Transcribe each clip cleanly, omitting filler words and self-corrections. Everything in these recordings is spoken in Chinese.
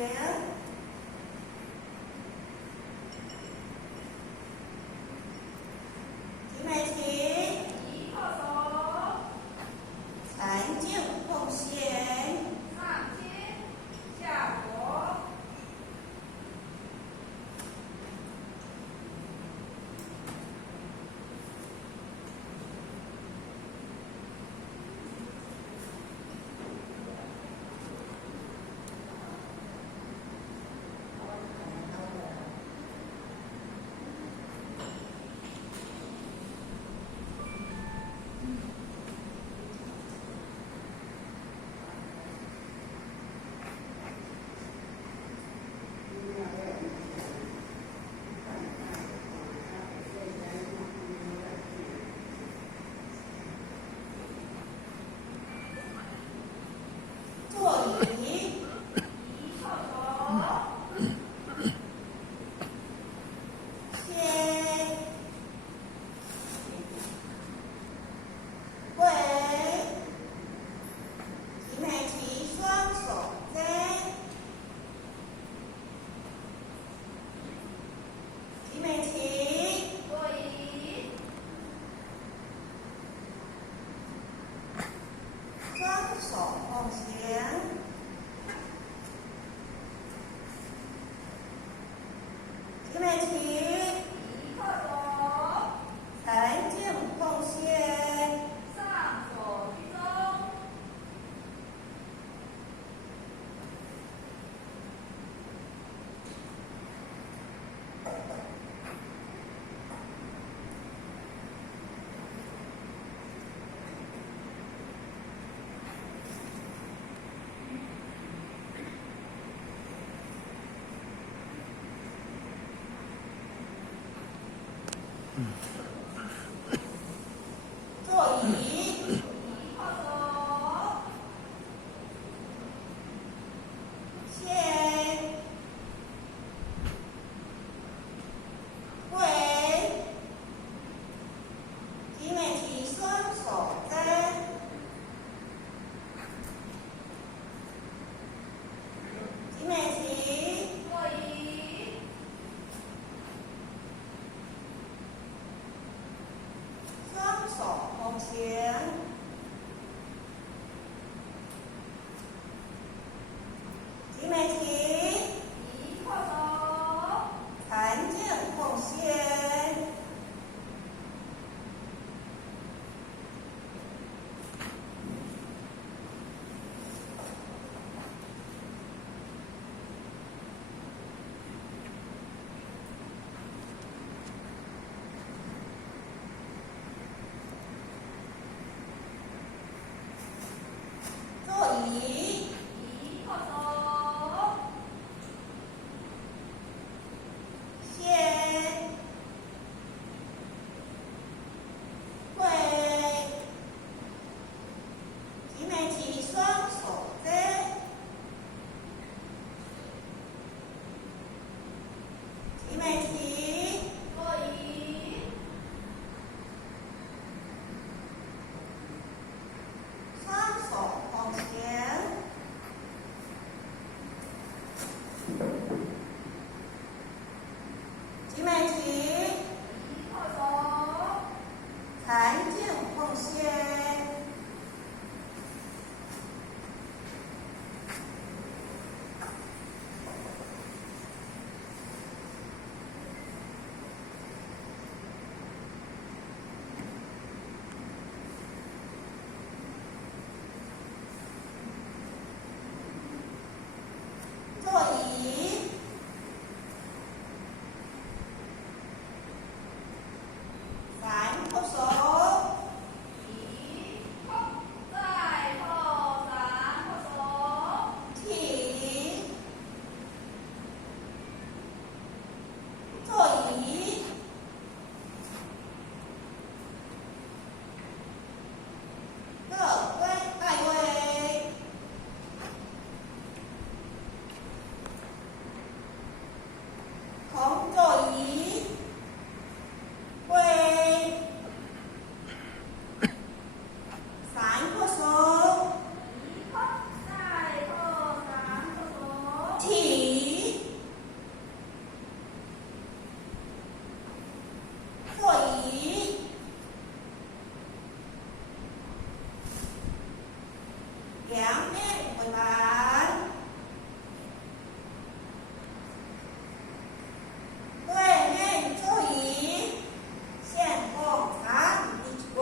集美琴，一叩首，禅静奉献，上天下国。坐椅，一叩首，谦，跪，集美琴双手栽，集美琴，坐椅，双手奉献，集美琴，一叩首，禅静奉献，上手居中。两面回来，对面座椅，向后长一弓。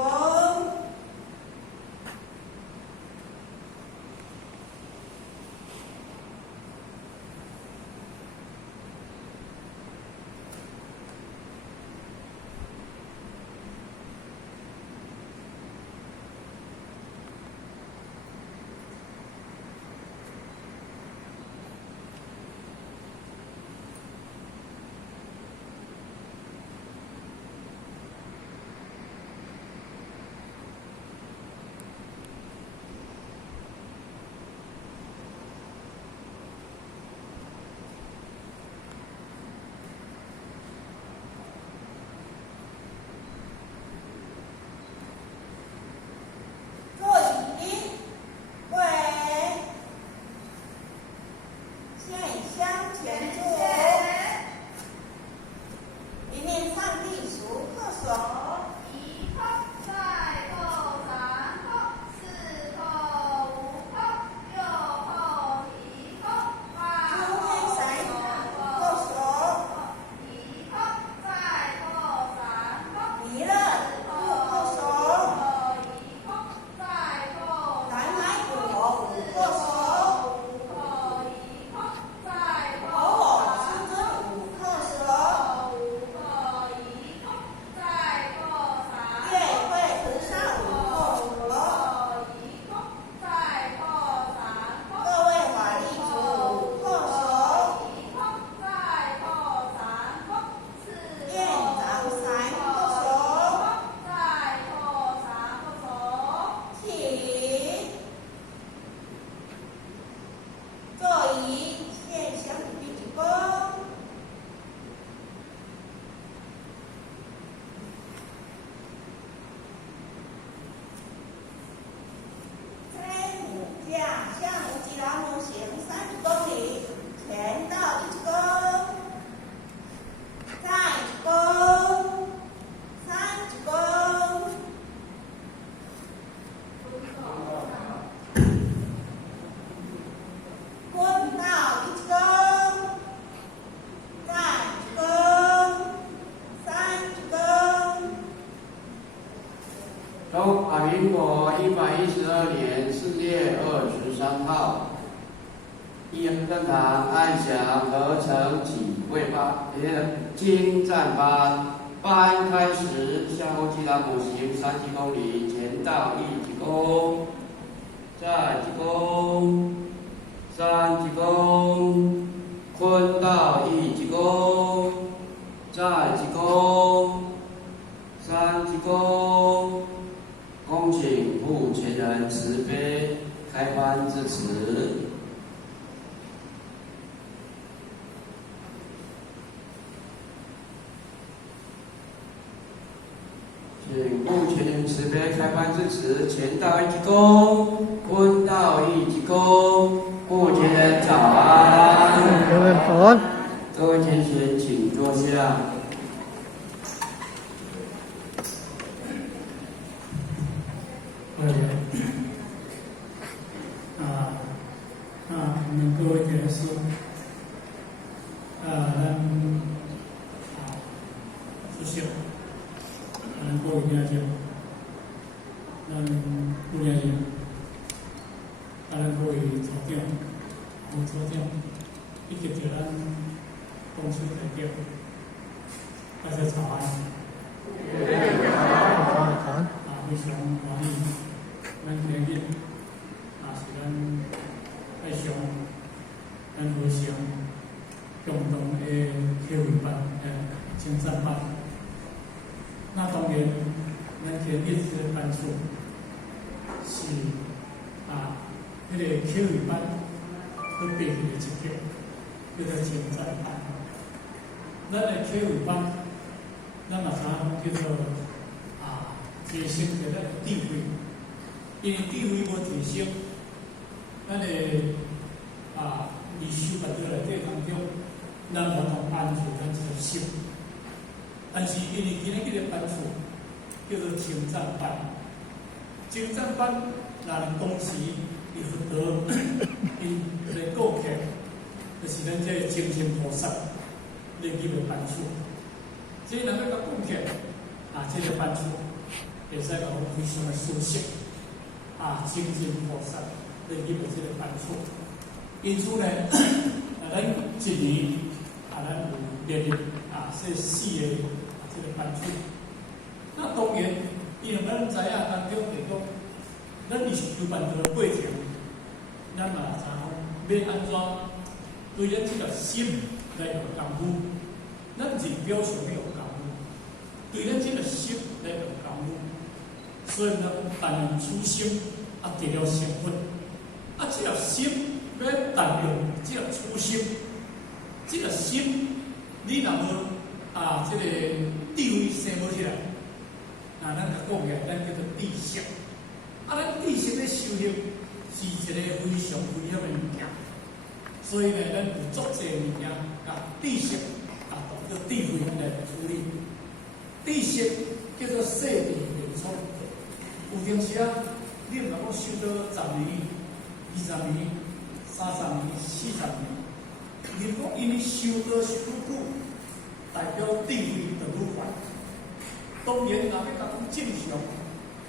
民国112年4月23号，正堂安详合成体会班精湛班。班开始，向后击打步行3几公里，前到1几公，再几公，3几公，坤到1几公，再几公，3几公。恭请护前人慈悲开班致辞。请护前人慈悲开班致辞。前到1几公，坤到1几公。护前人早安。各位前贤，请坐下。我们各位讲师，主席，各位听众，副领导，各位组长、副组长，以及咱公司代表，大家早安。非常欢迎，咱今日是咱爱上咱和尚共同的课程班，精湛班。那当然，咱今日这班数是迄个课程班都变成一个，叫做精湛班。咱的课程班，咱嘛知影叫做提升着咱的智慧，因为智慧无提升，咱的历史法则内底当中，咱无同安全咱提升。但是因为今日这个班数叫做精湛班，精湛班，若公司伊发就是咱这个精神菩萨来入的班处。这能够甲贡献这个班处，会使讲非常的熟悉精神菩萨来入的这个班处。因此呢，咱一年咱有列入这4个这个班处。那当然，因为咱知影当中来讲，咱是求办这个过程，咱嘛知影要安怎对咱这个心来有功夫，咱人表上要有功夫，对咱这个心来有功夫，所以呢，但用初心得了成分，这个心要但用这个初心，这个心你若无这个智慧生无起来。咱甲讲起来，咱叫做知识。咱知识咧修行是一个非常危险的物件，所以呢，咱有足侪物件，甲知识当做智慧来处理。知识叫做细地连冲，有阵时你若讲修到10年、20年、30年、40年，如果因为修到修久，代表智慧就愈快。当然，若要讲正常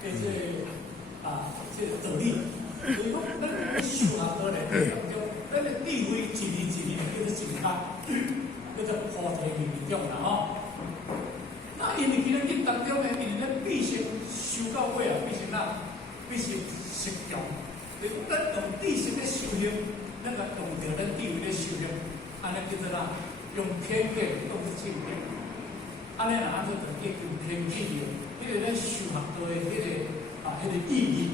的这个道理，就是讲咱修学到来当中，咱的智慧一年一年叫做增加，叫做菩提明中啦那因为今日日当中呢，因为咱必须修到尾必须必须实用。就是咱用知识咧修行，咱个用着咱智慧咧修行，安尼叫做用偏见当作正见。安尼安做就叫偏见了，迄个咱修学到的迄个意义。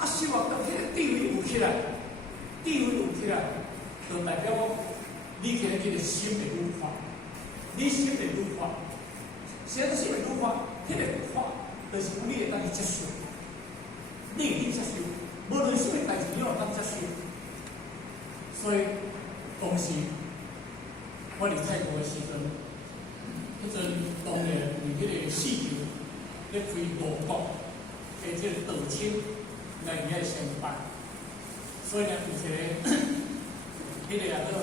修学到迄个智慧有起来，智慧有起来，就代表你今日这个心会愈发，你心会愈发。现在心会愈发，迄个发就是你会当去接受，你会去接受，无论什么代志，你拢当接受。所以当时我伫泰国的时阵。迄阵当然伫迄个市场咧开5国的即个道清来遐上班，所以呢有一个迄个做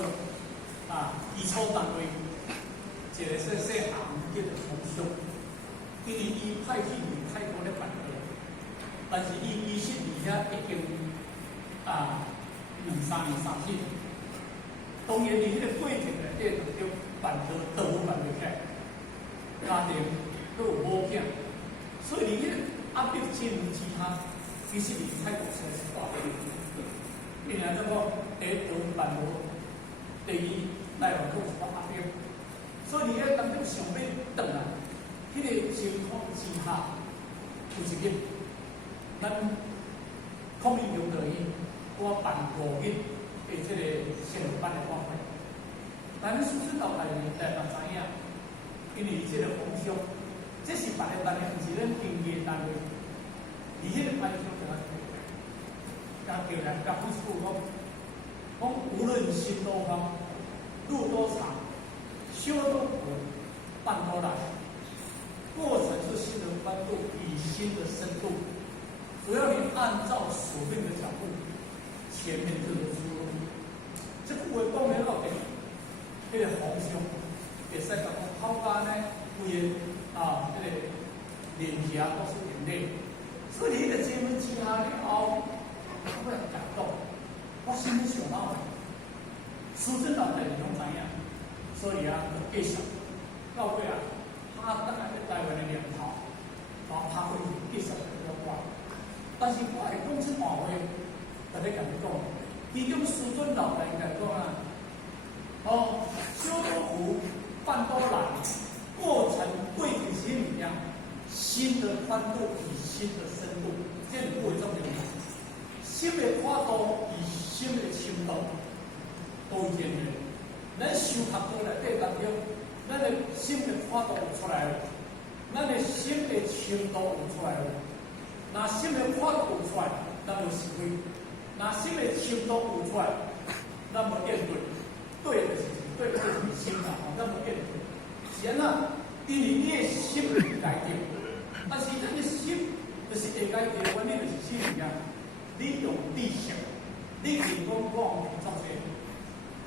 基础单位，一个细行叫做同乡，因为伊派去泰国咧办理，但是伊实伫遐已经2-3年3年，当然伫迄个过程内底当中办都无办袂起来。家庭都有某囝，所以你迄个压力真之下，其实你泰国才是大的。另外，第一顿办无，第二来往都是压力，所以你喺当中想要转来，迄个情况之下，有一日，咱孔明用的伊，我办5日的即个先班的晚会，但是说到来嘛知影。因为伊即个方向，这是别个单位，毋是咱经营单位。而迄个方向就叫来，甲公司讲无论心多方，路多长，修多苦，办多难，过程是心的宽度与心的深度。只要你按照所定的脚步，前面就有出路。这个话讲了后边，迄个方向。会使讲口干呢，规个迄个脸颊都是眼泪，所以你个节目之下了后，我感动，我心里想到，苏贞老太太拢知影，所以就继续到尾他当然是台湾的两头，他会继续了我，但是我会讲出话话，大家甲你讲，其中苏贞老太太讲修多苦。办多难，过程会比心一样，心的宽度与心的深度，这是不为重要。心的宽度与心的深度都一样。咱修学到内底当中，咱的心的宽度有出来了，咱的心的深度有出来了。那心的宽度有出来，咱就是非；那心的深度有出来，咱就面对，对的是。对，这是心嘛，那么变然因为你的心改变，但是咱的心就是会改变，关键就是心一样。你用知识，你成功讲作些，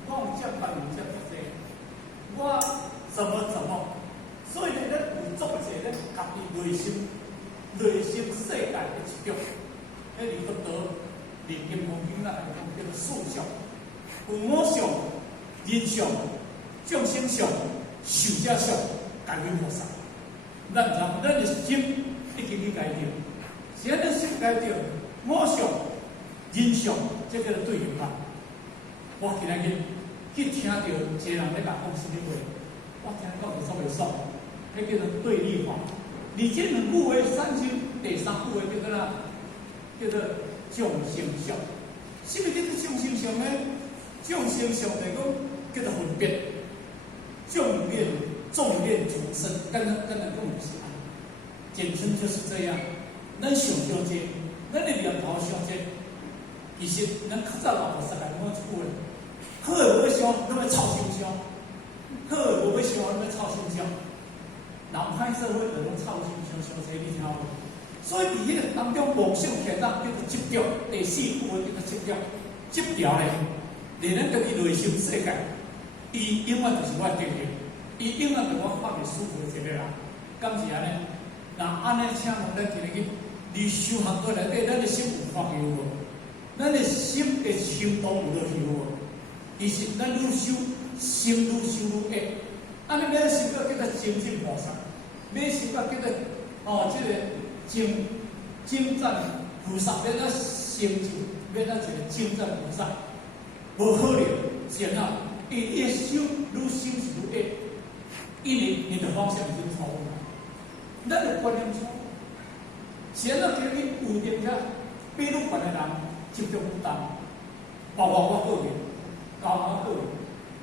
讲接班人接这些，我怎么，所以呢，咱有做者咧，家己内心世界的一种，迄里头得连金黄金咱来讲叫做思想，有我想、人想、众生想、寿者想、解决菩萨。咱的心已经去改掉，现在心改掉，我想、人想，这叫做对应法。我今日去听到一个人咧甲讲什么话，我听到有所袂爽，迄叫做对立法。而这两句话产生第三句话叫做哪？叫做众生相。什么叫做众生相呢？众生相来讲叫做分别，众念众生，跟咱讲不是安，简称就是这样。咱想相这，咱的念头相这，其实咱较早老菩萨来讲一句话。好无要想，咱要操心想；好无要想，咱要操心想。人歹社会就拢操心想，相车你听有？所以伫迄个当中，妄想天当叫做执着，第四句话叫做执着。执着咧，连咱家己内心世界，伊永远就是我的定义，伊永远就是我发的舒服的一个人。敢是安尼？那安尼，请问咱今日去离修行过内底，咱的心有发有无？咱的心的修动有落去无？其实咱愈修，心愈修愈恶。安尼要修到叫做精进菩萨，要修到叫做这个精湛菩萨，要咱成就，要咱一个精湛菩萨，无可能先啊！伊越修愈修是愈恶，因为你的方向已经错误了，咱的观念错误。先啊，叫你有点个比如悬的人执着不当，包括我个人。教我个，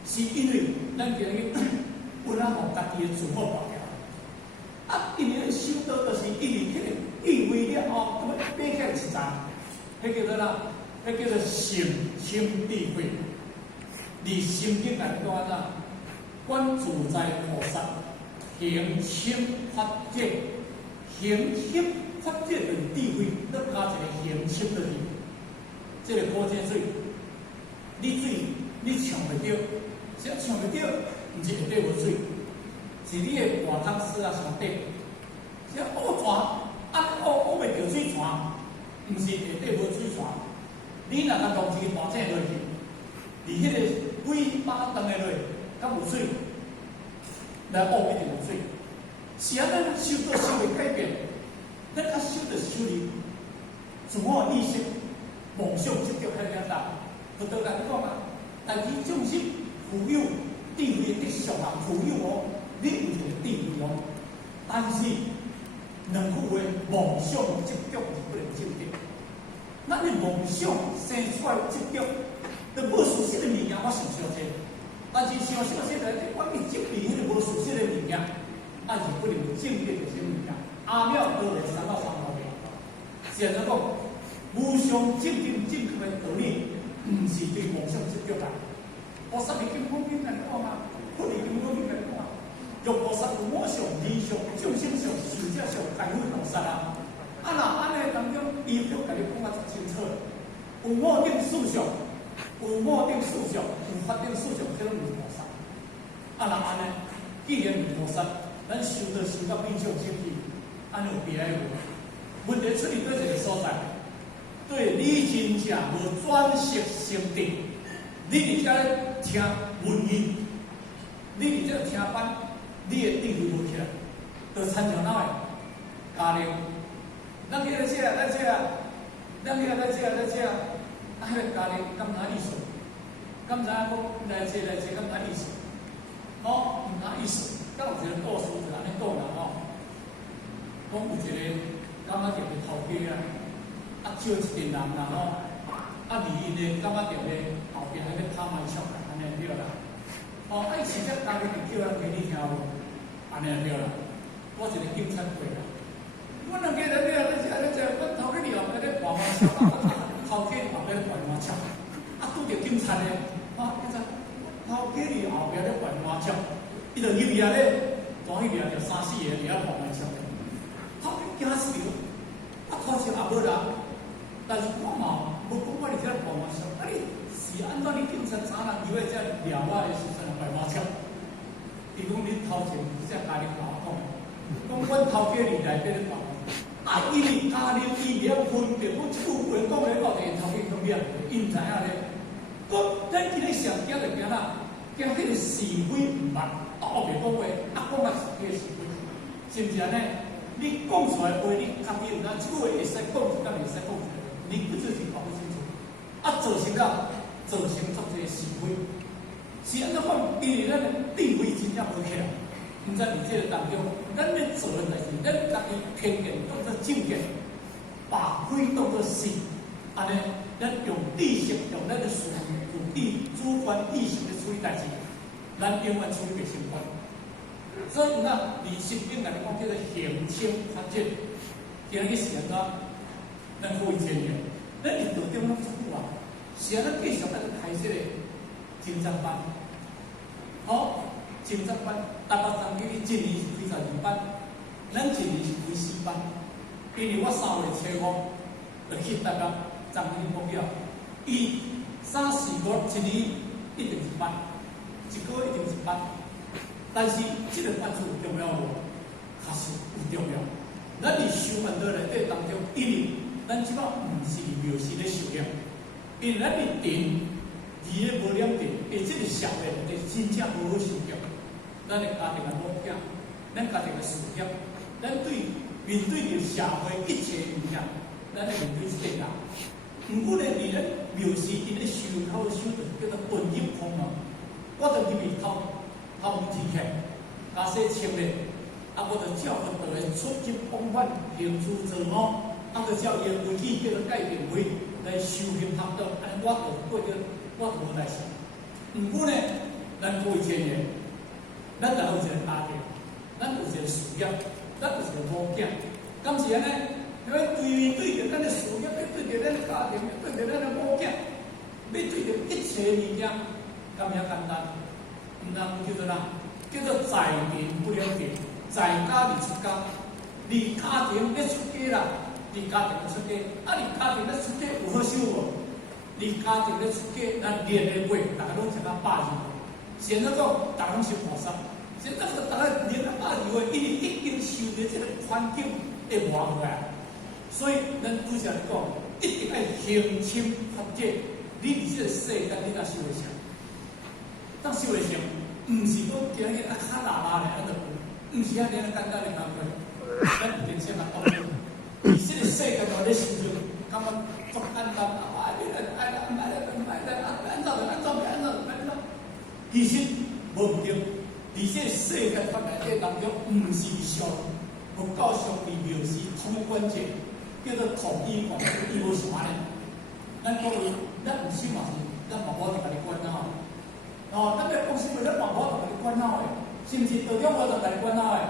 是因为咱今日有咱互家己的自我保障。因为修道就是因为迄个意为了后，咁样变起来是啥？迄叫做哪？迄叫做心智慧。而心经来讲啊，观自在菩萨行心发界，行心发界的智慧，再加一个行心的智，这个关键水，你唱袂着，只唱袂着，毋是下底无水，是你的大汤丝啊上底。只乌泉，乌袂着水泉，毋是下底无水泉。你若甲弄一个大井落去，伫迄个几把长的落，敢有水？来乌一定有水。是啊，咱修道修会改变，咱较修着修理自我意识、梦想执着遐简单。就对人讲啊。但是众生富有智慧的上人富有哦，你有一个智慧哦，但是两句话，梦想执着是不能证的。咱的梦想生出来执着，就无事实的物件，我想这，但是想这内底，我去执迷迄个无事实的物件，是不能证的这些物件。阿妙都来3到3号面，现在讲无上正确的道理。毋是对梦想执着啦。菩萨是金刚经来讲啊，佛是金刚经来讲啊。若菩萨有我相、人相、众生相、寿者相、解脱菩萨啊。若安尼当中，伊就甲你讲啊足清楚。有我定事相，有我定事相，有法定事相，这拢是菩萨。若安尼，既然是菩萨，咱修到变相清气，安尼有别个无？问题出伫对一个所在。对你真正无转识成定，你伫遮咧听文音，你伫遮听班，你的智慧无起来，就参像哪个家庭？咱去来遮，来遮，咱去来遮，迄个家庭敢哪意思？敢知影讲来遮，敢哪意思？毋哪意思？敢有一个故事就安尼讲啦吼，讲有一个感觉着个头家啊。招一群人啦吼，离因的感觉着咧后壁迄个拍卖场安尼对啦。伊实际家己就叫咱给你听无，安尼对啦。我一个警察过啦，阮两家在咧阮头家后壁咧拍卖场，头家后壁咧拍卖场，拄着警察咧，警察头家后壁咧拍卖场，伊就入去咧，转去就3、4个伫遐拍卖场，头家惊死了，拖车也无人。但是我嘛无讲我伫遮帮忙上，你是安怎你警察实早人以为这聊我的时阵白马笑，伊讲恁头前只家己甲我讲，讲阮头家里内底咧讲，啊，因为家己伊了分别，我即句话讲咧到底头家讲了，因知影咧。讲咱今日上惊就惊哪？惊迄个是非毋捌，倒袂讲话，啊讲啊是迄个是非，是毋是安尼？你讲出来话，你家己有哪？即句话会使讲，敢袂使讲出来？你不自己搞不清楚，啊，造成了造成作这个是非，是安怎讲？因为咱定位真正无起来，毋知伫这个当中，咱要做的代志，咱家己偏见当作正见，把非当作是，安尼，咱用理性，用咱的思维。主观意识的处理代志，咱永远处理袂成功。所以呢，伫心境来讲叫做行清发展，今日是安怎？咱好以前嘅，咱伫道中咱做久啊，是啊，咱继续咱开设个精湛班，好，精湛班，台北山区一年是开12班，咱一年是开4班，因为我3月初5就去台北张天公庙，伊。3、4、5一年一定是班，一个月一定是班，但是这个班数有重要无？确实有重要。咱伫修文道内底当中，因为咱即摆毋是庙事咧修养，因为咱伫定义咧无两定，而这个社会内底真正无好修养。咱的家庭的某囝，咱家庭的事业，咱对面对着社会一切影响，咱来面对这个。毋过咧，伫咧庙事因咧修口修叫做混入空嘛，我就入去偷偷提起，假设清咧，啊，我就照佛道的出入方法行诸做恶，啊，就照伊的规矩叫做改变为来修行合道，安尼我就过着我无代志。毋过咧，咱各位前人，咱就有一个家庭，咱有一个事业，咱有一个某囝，敢是安尼？因为对着咱的事业，对着咱的家庭，对着咱的某囝，要对着一切物件，咁样简单，唔通叫做哪？叫做在人不了定，在家而出家，离家庭要出家啦，离家庭要出家，啊，离家庭要出家有好修无？离家庭要出家，咱练的话，大家拢一个百二，现在讲大家拢修菩萨，现在说大家练了百二话，因为已经受着这个环境的磨合啊。所以，咱拄则来讲，一定要行清发展。你伫这个世间，你若修会成，当修会成，毋是讲今日啊卡拉拉咧，安就毋是安尼简单的工作。咱一定先来讲，伫这个世间内咧生存，感觉足简单啊！你来安怎？其实无毋对，伫这个世间发展当中，毋是上佛教上伫庙事通关节。叫做统一管，伊无啥咧。咱各位，咱有心嘛是，咱嘛无就家己管恼。哦，咱要讲心话，咱嘛无就家己管恼诶，是毋是？道中无就家己管恼诶，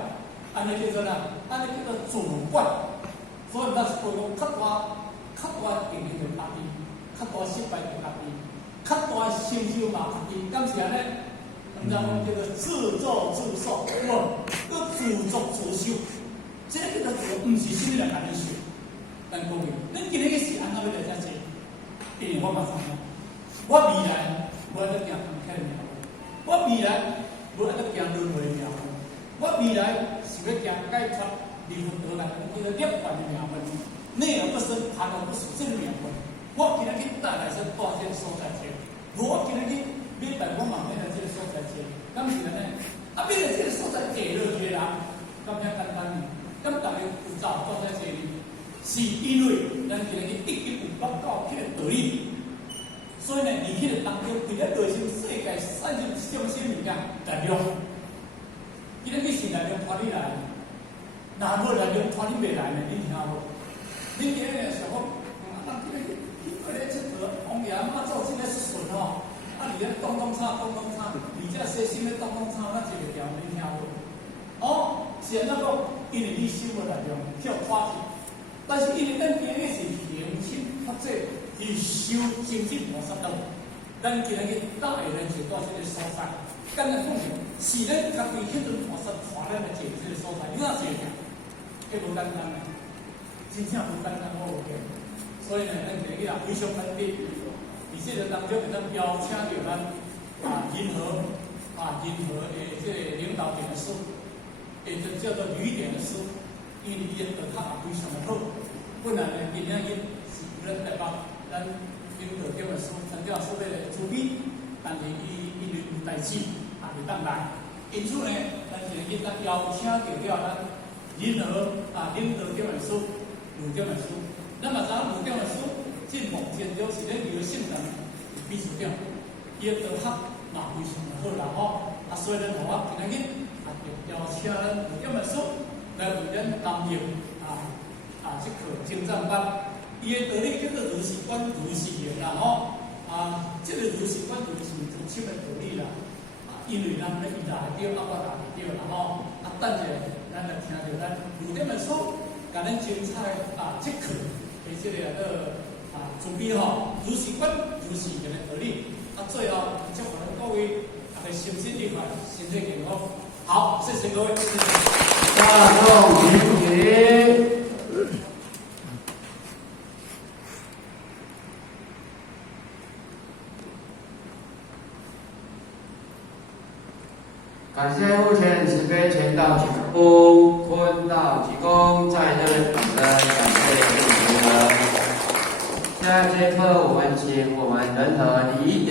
安尼叫做哪？安尼叫做主管。所以咱是讲较大经营就家己，较大失败就家己，较大成就嘛家己，敢是安尼？人家讲叫做自作自受，无，佮自作自受，这个叫做毋是什么人家己受。但各位，恁今日个是安怎要来遮做？因为我马上讲，我未来无爱得行康客的命运，我未来无爱得行轮回的命运，我未来是要行解脱离佛道内叫做涅槃的命运，内而不生，外而不死这个命运。我今日去带来是带这个所在者，无我今日去要带我嘛要来这个所在者，敢是安尼？啊，要来这个所在下落去啦，咁样简单呢？咁大家有找所在者呢？是因为咱今日一直有报告迄个道理，所以呢，伫迄个当中，为了内心世界产生相信物件力量，今日你是力量拖你来，若无力量拖你袂来呢？你听无？恁今日想讲，咱今日去过来佚佗，王爷妈做真个是顺吼，啊，伫咧咚叉，而且细心咧咚叉，咱一个条，你听无？哦，是安怎讲？因为你心无力量，叫拖去。但是因为咱今日是行清发展，是修精进菩萨道，咱今日去带人去到这个所在，简单讲是咱家己迄阵菩萨传咱来解这个所在，你哪是会？迄无简单诶，真正无简单好个。所以呢，咱今日啊非常肯定，伫这个个当中会当邀请到咱银河的这个领导点的书，也就叫做吕点的书，因为伊的学读也非常的好。本来呢，今仔日是咱台北咱领导点的书，陈教授要来主编，但是因为有代志也袂当来，因此呢，咱今日咱邀请到咱银河领导点的书，吕点的书。咱嘛知影吕点的书，进奉建筑是咧伊个性能秘书长，伊个学嘛非常的好啦吼。所以咱同学今仔日邀请咱吕点的书来为咱担任这课精湛班。伊个道理叫做如是观如是言啦吼。这个如是观如是中心的道理啦。因为咱咧伊答会到，我答袂到啦吼。等者咱来听着咱吕点的书，甲咱精彩这课的这个准备吼，如是观如是言的道理。最后祝福咱各位身心愉快，身体健康。好，谢谢各位，谢谢。大众平平。感谢目前慈悲前道济公、坤道济公在这感恩，感谢诸佛。下节课我们请我们仁和礼仪。